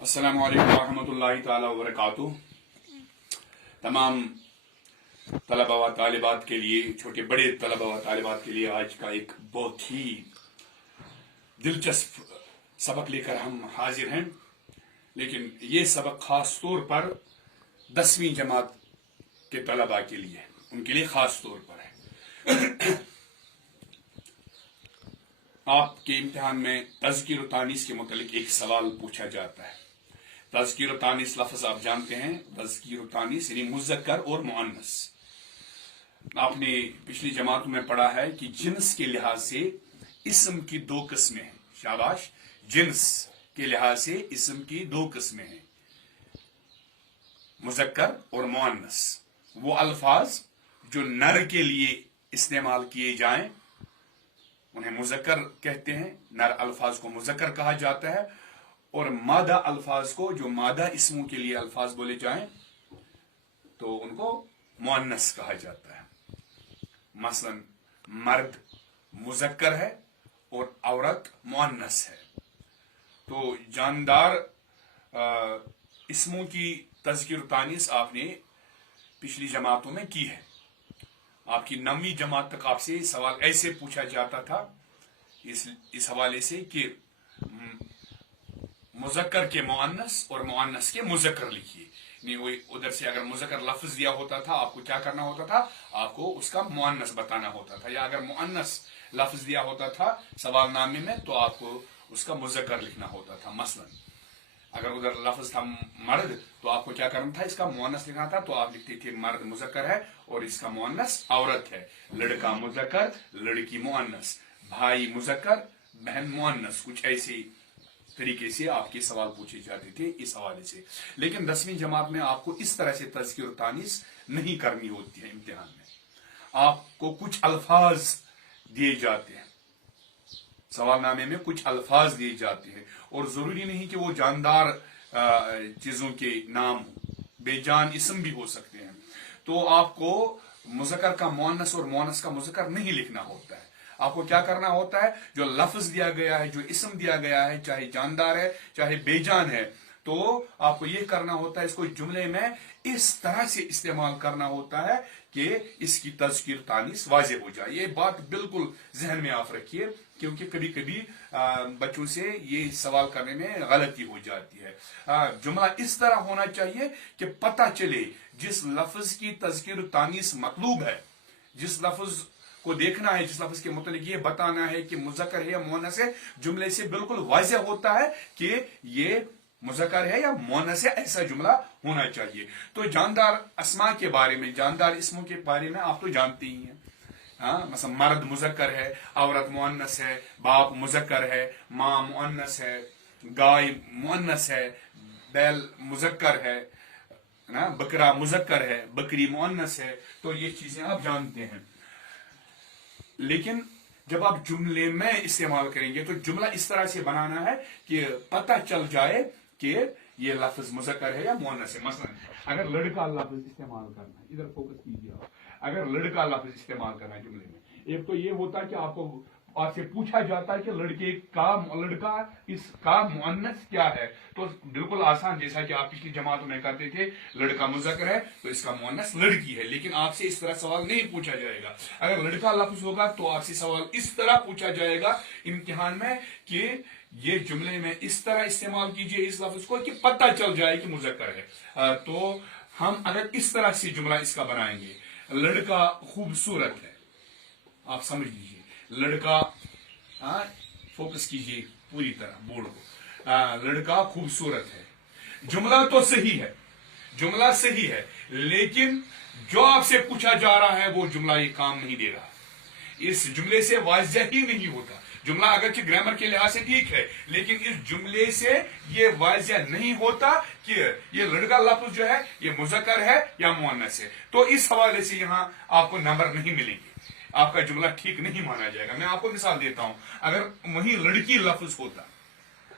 अस्सलामु अलैकुम रहमतुल्लाहि ताला व बरकातुहू। तमाम तलबा व तालिबात के लिए, छोटे बड़े तलबा व तालिबात के लिए आज का एक बहुत ही दिलचस्प सबक लेकर हम हाजिर हैं। लेकिन ये सबक खास तौर पर 10वीं जमात के तलबा के लिए, उनके लिए खास तौर पर है। आपके इम्तिहान में तज़कीर व तानीस के मुतालिक एक सवाल पूछा जाता है। तज़कीर व तानीस लफ्ज़ आप जानते हैं। तज़कीर व तानीस यानी मुज़क्कर और मुअन्नस। आपने पिछली जमातों में पढ़ा है कि जिन्स के लिहाज से इस्म की दो किस्में हैं। शाबाश, जिन्स के लिहाज से इस्म की दो किस्में हैं, मुज़क्कर और मुअन्नस। वो अल्फाज जो नर के लिए इस्तेमाल किए जाएं उन्हें मुज़क्कर कहते हैं, नर अल्फाज को मुज़क्कर कहा जाता है। और मादा अल्फाज को, जो मादा इस्मों के लिए अल्फाज बोले जाएं तो उनको मुअन्नस कहा जाता है। मसलन मर्द मुज़क्कर है और औरत मुअन्नस है। तो जानदार इस्मों की तज़कीर तानीस आपने पिछली जमातों में की है। आपकी 9वीं जमात तक आपसे सवाल ऐसे पूछा जाता था, इस हवाले से कि मुज़क्कर के मुअन्नस और मुअन्नस के मुज़क्कर लिखिए। नहीं, वो उधर से अगर मुज़क्कर लफ्ज दिया होता था, आपको क्या करना होता था, आपको उसका मुअन्नस बताना होता था। या अगर मुअन्नस लफ्ज दिया होता था सवालनामे में तो आपको उसका मुज़क्कर लिखना होता था। मसलन अगर उधर लफ्ज था मर्द तो आपको क्या करना था, इसका मुअन्नस लिखना था। तो आप लिखते थे मर्द मुज़क्कर है और इसका मुअन्नस औरत है। लड़का मुज़क्कर, लड़की मुअन्नस, भाई मुज़क्कर, बहन मुअन्नस। कुछ ऐसे तरीके से आपके सवाल पूछे जाते थे इस हवाले से। लेकिन 10वीं जमात में आपको इस तरह से तज़कीर तानीस नहीं करनी होती है। इम्तिहान में आपको कुछ अल्फाज दिए जाते हैं, सवालनामे में कुछ अल्फाज दिए जाते हैं। और जरूरी नहीं कि वो जानदार चीजों के नाम हो, बेजान इस्म भी हो सकते हैं। तो आपको मुज़क्कर का मुअन्नस और मुअन्नस का मुज़क्कर नहीं लिखना होता है। आपको क्या करना होता है, जो लफ्ज दिया गया है, जो इस्म दिया गया है, चाहे जानदार है चाहे बेजान है, तो आपको यह करना होता है, इसको जुमले में इस तरह से इस्तेमाल करना होता है कि इसकी तज़कीर तानीस वाज़ेह हो जाए। ये बात बिल्कुल जहन में आप रखिए, क्योंकि कभी कभी बच्चों से ये सवाल करने में गलती हो जाती है। जुमला इस तरह होना चाहिए कि पता चले जिस लफ्ज की तज़कीर तानीस मतलूब है, जिस लफ्ज को देखना है, जिस लफ्ज के मुतालिक ये बताना है कि मुज़क्कर है या मुअन्नस है, जुमले से बिल्कुल वाज़ेह होता है कि ये मुज़क्कर है या मुअन्नस है। ऐसा जुमला होना चाहिए। तो जानदार अस्मा के बारे में, जानदार इस्मों के बारे में आप तो जानते ही हैं। मतलब मर्द मुज़क्कर है, औरत मुअन्नस है, बाप मुज़क्कर है, माँ मुअन्नस है, गाय मुअन्नस है, बैल मुज़क्कर है ना, बकरा मुज़क्कर है, बकरी मुअन्नस है। तो ये चीजें आप जानते हैं। लेकिन जब आप जुमले में इस्तेमाल करेंगे तो जुमला इस तरह से बनाना है कि पता चल जाए कि ये लफ्ज मुज़क्कर है या मुअन्नस है। मसलन अगर लड़का लफ्ज इस्तेमाल करना है, इधर फोकस कीजिए आप। अगर लड़का लफ्ज इस्तेमाल करना है जुमले में, एक तो ये होता है कि आपसे पूछा जाता है कि लड़का इसका मुअन्नस क्या है। तो बिल्कुल आसान, जैसा कि आप पिछली जमातों में करते थे, लड़का मुज़क्कर है तो इसका मुअन्नस लड़की है। लेकिन आपसे इस तरह सवाल नहीं पूछा जाएगा। अगर लड़का लफ्ज होगा तो आपसे सवाल इस तरह पूछा जाएगा इम्तिहान में कि ये जुमले में इस तरह इस्तेमाल कीजिए इस लफ्ज को कि पता चल जाए कि मुज़क्कर है। तो हम अगर इस तरह से जुमला इसका बनाएंगे, लड़का खूबसूरत है, आप समझ लीजिए लड़का, फोकस कीजिए पूरी तरह बोर्ड को, लड़का खूबसूरत है। जुमला तो सही है, जुमला सही है, लेकिन जो आपसे पूछा जा रहा है वो जुमला ये काम नहीं दे रहा। इस जुमले से वाज़ेह ही नहीं होता। जुमला अगरचे ग्रामर के लिहाज से ठीक है, लेकिन इस जुमले से ये वाज़ेह नहीं होता कि ये लड़का लफ्ज जो है ये मुज़क्कर है या मुअन्नस है। तो इस हवाले से यहां आपको नंबर नहीं मिलेंगे, आपका जुमला ठीक नहीं माना जाएगा। मैं आपको मिसाल देता हूं, अगर वही लड़की लफ्ज होता,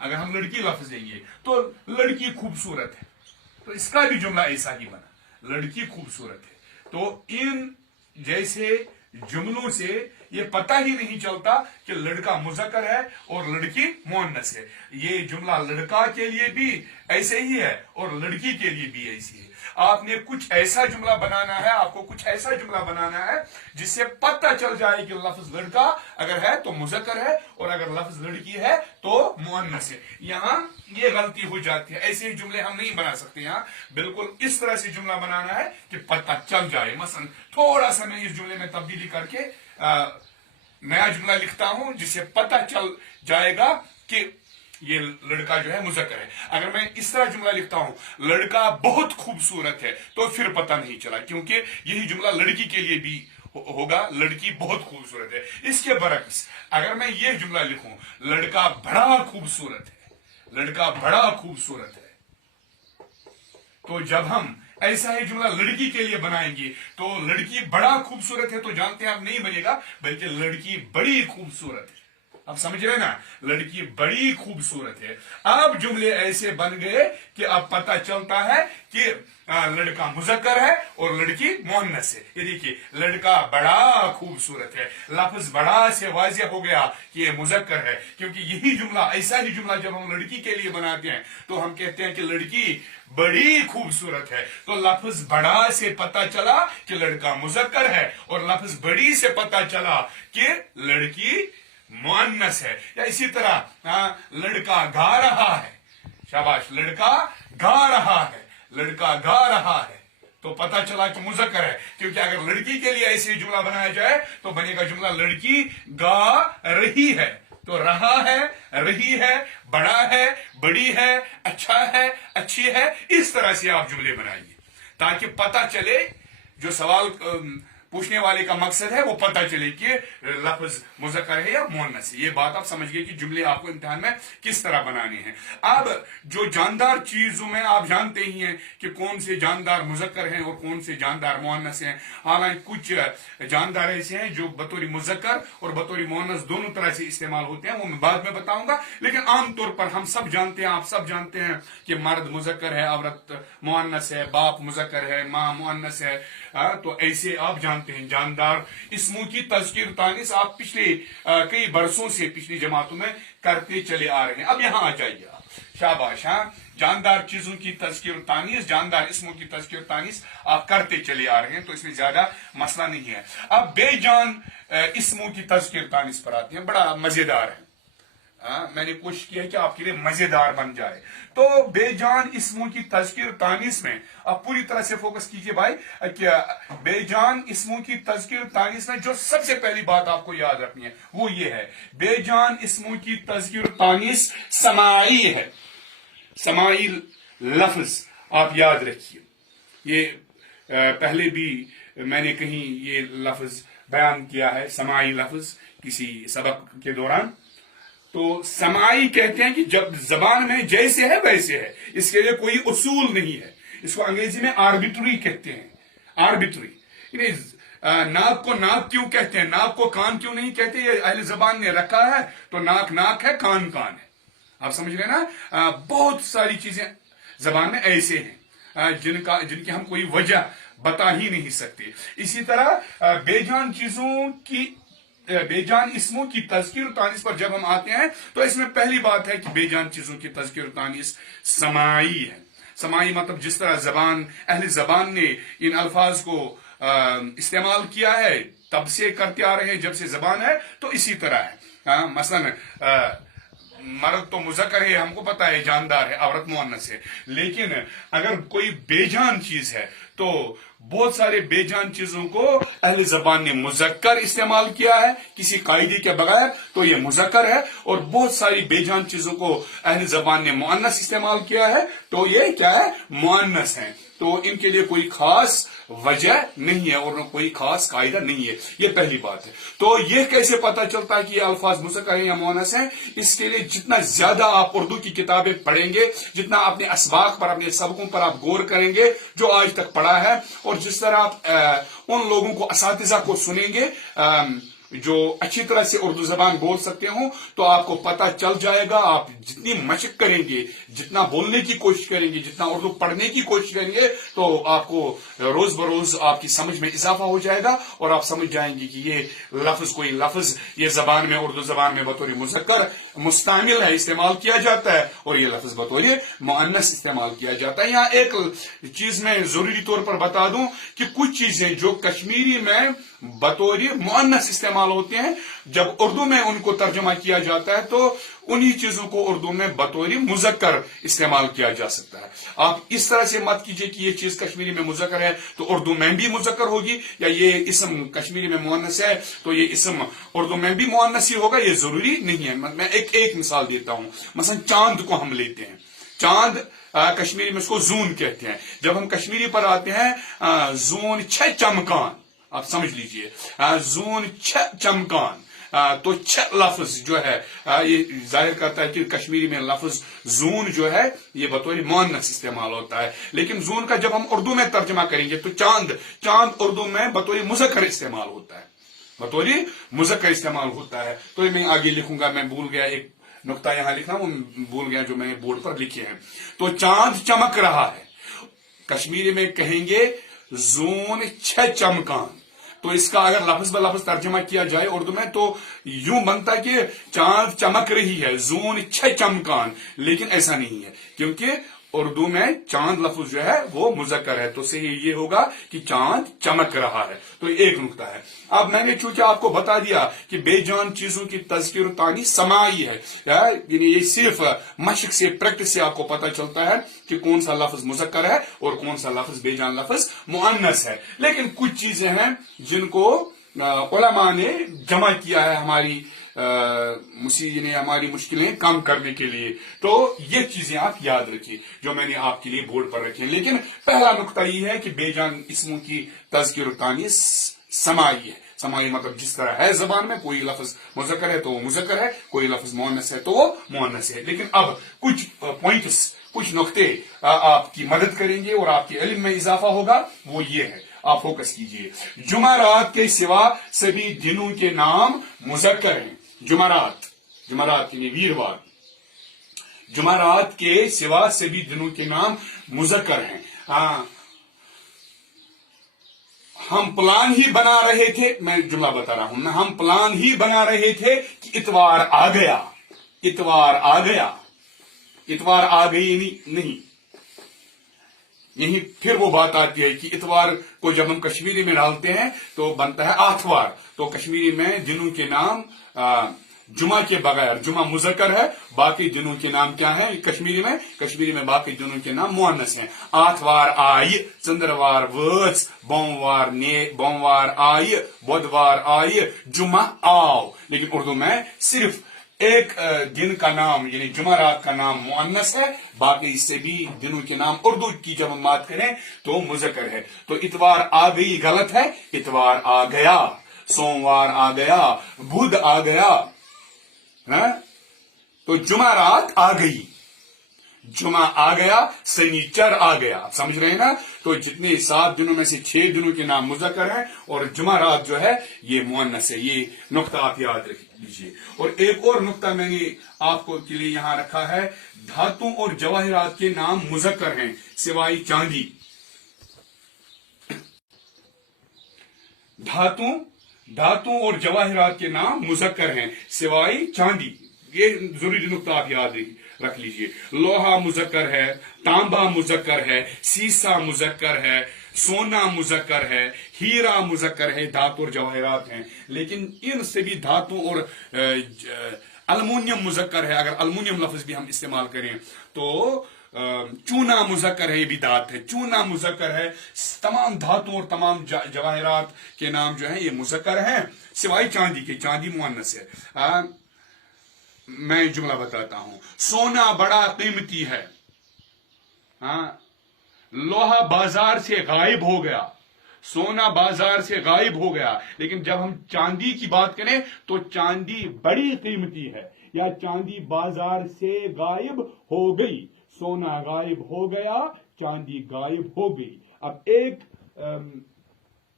अगर हम लड़की लफ्ज देंगे तो लड़की खूबसूरत है, तो इसका भी जुमला ऐसा ही बना, लड़की खूबसूरत है। तो इन जैसे जुमलों से ये पता ही नहीं चलता कि लड़का मुज़क्कर है और लड़की मुअन्नस है। ये जुमला लड़का के लिए भी ऐसे ही है और लड़की के लिए भी ऐसी है। आपने कुछ ऐसा जुमला बनाना है, आपको कुछ ऐसा जुमला बनाना है जिससे पता चल जाए कि लफ्ज लड़का अगर है तो मुज़क्कर है और अगर लफ्ज लड़की है तो मुअन्नस है। यहां ये गलती हो जाती है, ऐसे जुमले हम नहीं बना सकते। यहां बिल्कुल इस तरह से जुमला बनाना है कि पता चल जाए। मसलन थोड़ा सा मैं इस जुमले में तब्दीली करके नया जुमला लिखता हूं जिससे पता चल जाएगा कि ये लड़का जो है मुज़क्कर है। अगर मैं इस तरह जुमला लिखता हूं लड़का बहुत खूबसूरत है, तो फिर पता नहीं चला, क्योंकि यही जुमला लड़की के लिए भी होगा, लड़की बहुत खूबसूरत है। इसके बरक्स अगर मैं ये जुमला लिखूं लड़का बड़ा खूबसूरत है, लड़का बड़ा खूबसूरत है, तो जब हम ऐसा ही जुमला लड़की के लिए बनाएंगे तो लड़की बड़ा खूबसूरत है तो जानते हैं अब नहीं बनेगा, बल्कि लड़की बड़ी खूबसूरत है। अब समझ रहे ना, लड़की बड़ी खूबसूरत है। अब जुमले ऐसे बन गए कि अब पता चलता है कि लड़का मुज़क्कर है और लड़की मुअन्नस है। ये देखिए, लड़का बड़ा खूबसूरत है, लफ्ज बड़ा से वाज़िह हो गया कि ये मुज़क्कर है, क्योंकि यही जुमला, ऐसा ही जुमला जब हम लड़की के लिए बनाते हैं तो हम कहते हैं कि लड़की बड़ी खूबसूरत है। तो लफ्ज बड़ा से पता चला कि लड़का मुज़क्कर है और लफ्ज बड़ी से पता चला कि लड़की मुअन्नस है। या इसी तरह लड़का गा रहा है, शाबाश, लड़का गा रहा है, लड़का गा रहा है, तो पता चला कि मुज़क्कर है, क्योंकि अगर लड़की के लिए ऐसे ही जुमला बनाया जाए तो बनेगा जुमला लड़की गा रही है, तो रहा है, रही है, बड़ा है, बड़ी है, अच्छा है, अच्छी है। इस तरह से आप जुमले बनाइए ताकि पता चले, जो सवाल पूछने वाले का मकसद है वो पता चले कि लफ्ज मुज़क्कर है या मुअन्नस है। ये बात आप समझ गए कि जुमले आपको इम्तिहान में किस तरह बनाने हैं। अब जो जानदार चीजों में आप जानते ही हैं कि कौन से जानदार मुज़क्कर हैं और कौन से जानदार मुअन्नस हैं। हालांकि कुछ जानदार ऐसे हैं जो बतौर मुज़क्कर और बतौर मुअन्नस दोनों तरह से इस्तेमाल होते हैं, वो मैं बाद में बताऊंगा। लेकिन आमतौर पर हम सब जानते हैं, आप सब जानते हैं कि मर्द मुज़क्कर है, औरत मुअन्नस है, बाप मुज़क्कर है, माँ मुअन्नस है। तो ऐसे आप जानते हैं जानदार इस्मों की तज़कीर तानीस आप पिछले कई बरसों से पिछली जमातों में करते चले आ रहे हैं। अब यहां आ जाइए आप, शाबाश। जानदार चीजों की तज़कीर तानीस, जानदार इस्मों की तज़कीर तानीस आप करते चले आ रहे हैं, तो इसमें ज्यादा मसला नहीं है। अब बेजान इस्मों की तज़कीर तानीस पर आते हैं, बड़ा मजेदार है। मैंने कोशिश की है कि आपके लिए मजेदार बन जाए। तो बेजान इस्मों की तज़कीर तानीस में आप पूरी तरह से फोकस कीजिए भाई। क्या बेजान इस्मों की तज़कीर तानीस में जो सबसे पहली बात आपको याद रखनी है वो ये है, बेजान इस्मों की तज़कीर तानीस समाई है। समाई लफ्ज आप याद रखिए, ये पहले भी मैंने कहीं ये लफ्ज बयान किया है, समाई लफ्ज, किसी सबक के दौरान। तो समाई कहते हैं कि जब जबान में जैसे है वैसे है, इसके लिए कोई उसूल नहीं है। इसको अंग्रेजी में आर्बिट्री कहते हैं, आर्बिट्री। नाक को नाक क्यों कहते हैं, नाक को कान क्यों नहीं कहते, ये अहले जबान ने रखा है, तो नाक नाक है, कान कान है। आप समझ रहे हैं ना। बहुत सारी चीजें जबान में ऐसे हैं जिनकी हम कोई वजह बता ही नहीं सकते। इसी तरह बेजान चीजों की, बेजान इस्मों की तज़कीर तानीस पर जब हम आते हैं तो इसमें पहली बात है कि बेजान चीजों की तज़कीर तानीस समाई है। समाई मतलब जिस तरह जबान, अहले जबान ने इन अल्फाज को इस्तेमाल किया है, तब से करते आ रहे हैं जब से जबान है, तो इसी तरह है। मसलन मर्द तो मुज़क्कर है, हमको पता है, जानदार है, औरत मुअन्नस है। लेकिन अगर कोई बेजान चीज है तो बहुत सारे बेजान चीजों को अहले ज़बान ने मुज़क्कर इस्तेमाल किया है किसी कायदे के बगैर, तो ये मुज़क्कर है। और बहुत सारी बेजान चीजों को अहले ज़बान ने मुअन्नस इस्तेमाल किया है, तो ये क्या है, मुअन्नस है। तो इनके लिए कोई खास वजह नहीं है और कोई खास कायदा नहीं है। ये पहली बात है। तो ये कैसे पता चलता है कि ये अल्फाज मुज़क्कर है या मुअन्नस है? इसके लिए जितना ज्यादा आप उर्दू की किताबें पढ़ेंगे, जितना अपने असबाक पर, अपने सबकों पर आप गौर करेंगे जो आज तक पढ़ा है, और जिस तरह आप उन लोगों को, असातिज़ा को सुनेंगे जो अच्छी तरह से उर्दू जबान बोल सकते हो, तो आपको पता चल जाएगा। आप जितनी मशक करेंगे, जितना बोलने की कोशिश करेंगे, जितना उर्दू पढ़ने की कोशिश करेंगे, तो आपको रोज बरोज आपकी समझ में इजाफा हो जाएगा और आप समझ जाएंगे कि ये लफ्ज, कोई लफ्ज ये जबान में, उर्दू जबान में बतौर मुज़क्कर मुस्तामिल है, इस्तेमाल किया जाता है, और ये लफ्ज बतौर मुअन्नस इस्तेमाल किया जाता है। यहाँ एक चीज मैं जरूरी तौर पर बता दूं कि कुछ चीजें जो कश्मीरी में बतौर मुअन्नस इस्तेमाल होते हैं, जब उर्दू में उनको तर्जुमा किया जाता है तो उन्हीं चीजों को उर्दू में बतौर मुज़क्कर इस्तेमाल किया जा सकता है। आप इस तरह से मत कीजिए कि ये चीज कश्मीरी में मुज़क्कर है तो उर्दू में भी मुज़क्कर होगी, या ये इसम कश्मीरी में मुअन्नस है तो ये इसम उर्दू में भी मुअन्नस ही होगा। ये जरूरी नहीं है। मैं एक मिसाल देता हूं। मसलन चांद को हम लेते हैं। चांद कश्मीरी में उसको जून कहते हैं। जब हम कश्मीरी पर आते हैं, जून छ चमकान, आप समझ लीजिए, जून छ चमकान, तो छ लफ्ज जो है ये जाहिर करता है कि कश्मीरी में लफ्ज जून जो है ये बतौर मुअन्नस इस्तेमाल होता है। लेकिन जून का जब हम उर्दू में तर्जमा करेंगे तो चांद उर्दू में बतौर मुज़क्कर इस्तेमाल होता है, बतौर मुज़क्कर इस्तेमाल होता है। तो मैं आगे लिखूंगा, मैं भूल गया एक नुक्ता यहां लिखना, वो भूल गया जो मैंने बोर्ड पर लिखे हैं। तो चांद चमक रहा है, कश्मीरी में कहेंगे जून छ चमकान। तो इसका अगर लफ्ज ब लफ्ज तर्जमा किया जाए उर्दू में तो यूं बनता है कि चांद चमक रही है, जून छ चमकान। लेकिन ऐसा नहीं है, क्योंकि उर्दू में चांद लफ्ज जो है वो मुज़क्कर है, तो सही ये होगा कि चांद चमक रहा है। तो एक नुक्ता है। अब मैंने चूंकि आपको बता दिया कि बेजान चीजों की तज़किर तानी समाई है, यानी ये सिर्फ मशक से, प्रैक्टिस से आपको पता चलता है कि कौन सा लफ्ज मुज़क्कर है और कौन सा लफ्ज बेजान लफ्ज मुअन्नस है। लेकिन कुछ चीजें हैं जिनको उलमा ने जमा किया है हमारी हमारी मुश्किलें कम करने के लिए। तो ये चीजें आप याद रखिए जो मैंने आपके लिए बोर्ड पर रखी है। लेकिन पहला नुक्ता ये है कि बेजान इसमों की तज़किर तानी समाई है। समाई मतलब जिस तरह है जबान में, कोई लफ्ज मुज़क्कर है तो वो मुज़क्कर है, कोई लफ्ज मुअन्नस है तो वो मुअन्नस है। लेकिन अब कुछ पॉइंट्स, कुछ नुक्ते आपकी मदद करेंगे और आपके इल्म में इजाफा होगा। वो ये है, आप फोकस कीजिए। जुमारात के सिवा सभी दिनों के नाम मुज़क्कर हैं। जुमारात यानी वीरवार, जुमारात के सिवा सभी दिनों के नाम मुज़क्कर हैं। हम प्लान ही बना रहे थे, मैं जुमला बता रहा हूं ना, हम प्लान ही बना रहे थे कि इतवार आ गया, इतवार आ गया, इतवार आ गई नहीं। यही फिर वो बात आती है कि इतवार को जब हम कश्मीरी में डालते हैं तो बनता है आठवार। तो कश्मीरी में दिनों के नाम जुमा के बगैर, जुमा मुज़क्कर है, बाकी दिनों के नाम क्या है कश्मीरी में बाकी दिनों के नाम मुअन्नस हैं। आठवार आई, चंद्रवार वच, बोमवार आई, बुधवार आई, जुमा आओ। लेकिन उर्दू में सिर्फ एक दिन का नाम यानी जुमारात का नाम मुअन्नस है, बाकी इससे भी दिनों के नाम उर्दू की जब हम बात करें तो मुज़क्कर है। तो इतवार आ गई गलत है, इतवार आ गया, सोमवार आ गया, बुध आ गया, है? तो जुमारात आ गई, जुमा आ गया, शनिचर आ गया। आप समझ रहे हैं ना? तो जितने 7 दिनों में से 6 दिनों के नाम मुज़क्कर हैं और जुमारात जो है ये मुअन्नस है। ये नुक्ता आप याद रख लीजिए। और एक और नुक्ता मैंने आपको के लिए यहां रखा है, धातु और जवाहिरात के नाम मुज़क्कर हैं सिवाय चांदी। धातु और जवाहिरात के नाम मुज़क्कर हैं सिवाय चांदी। ये जरूरी नुक्ता आप याद रख लीजिए। लोहा मुज़क्कर है, तांबा मुज़क्कर है, सीसा मुज़क्कर है, सोना मुज़क्कर है, हीरा मुज़क्कर है, धातु और जवाहिरात हैं। लेकिन इन सभी धातु और अल्मुनियम मुज़क्कर है। अगर अल्मुनियम लफ्ज भी हम इस्तेमाल करें तो चूना मुज़क्कर है, ये भी धात है, चूना मुज़क्कर है। तमाम धातु और तमाम जवाहिरात के नाम जो है ये मुज़क्कर हैं सिवाय चांदी के। चांदी मुअन्नस है। मैं जुमला बताता हूं, सोना बड़ा कीमती है, लोहा बाजार से गायब हो गया, सोना बाजार से गायब हो गया। लेकिन जब हम चांदी की बात करें तो चांदी बड़ी कीमती है, या चांदी बाजार से गायब हो गई। सोना गायब हो गया, चांदी गायब हो गई। अब एक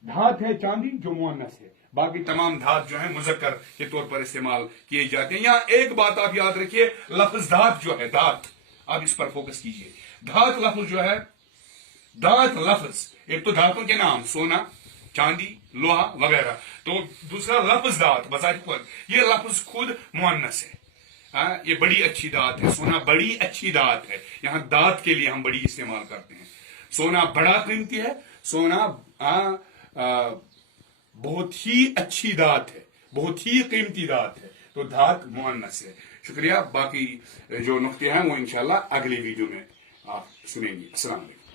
دھات ہے چاندی جو مؤنث ہے، باقی تمام دھات جو ہے مذکر کے طور پر استعمال کیے جاتے ہیں. یہاں ایک بات آپ یاد رکھیے، لفظ دھات جو ہے، دھات، آپ اس پر فوکس کیجیے. دھات لفظ جو ہے، دھات لفظ، ایک تو دھاتوں کے نام سونا، چاندی، لوہا وغیرہ، تو دوسرا لفظ دھات بذات خود، یہ لفظ خود مؤنث ہے. یہ بڑی اچھی دھات ہے، سونا بڑی اچھی دھات ہے. یہاں دھات کے لیے ہم بڑی استعمال کرتے ہیں. سونا بڑا قیمتی ہے، سونا بہت ہی اچھی دھات ہے، بہت ہی قیمتی دھات ہے، تو دھات مؤنث ہے. شکریہ. باقی جو نقطے ہیں وہ انشاءاللہ اگلی ویڈیو میں آپ سنیں گے. السلام علیکم.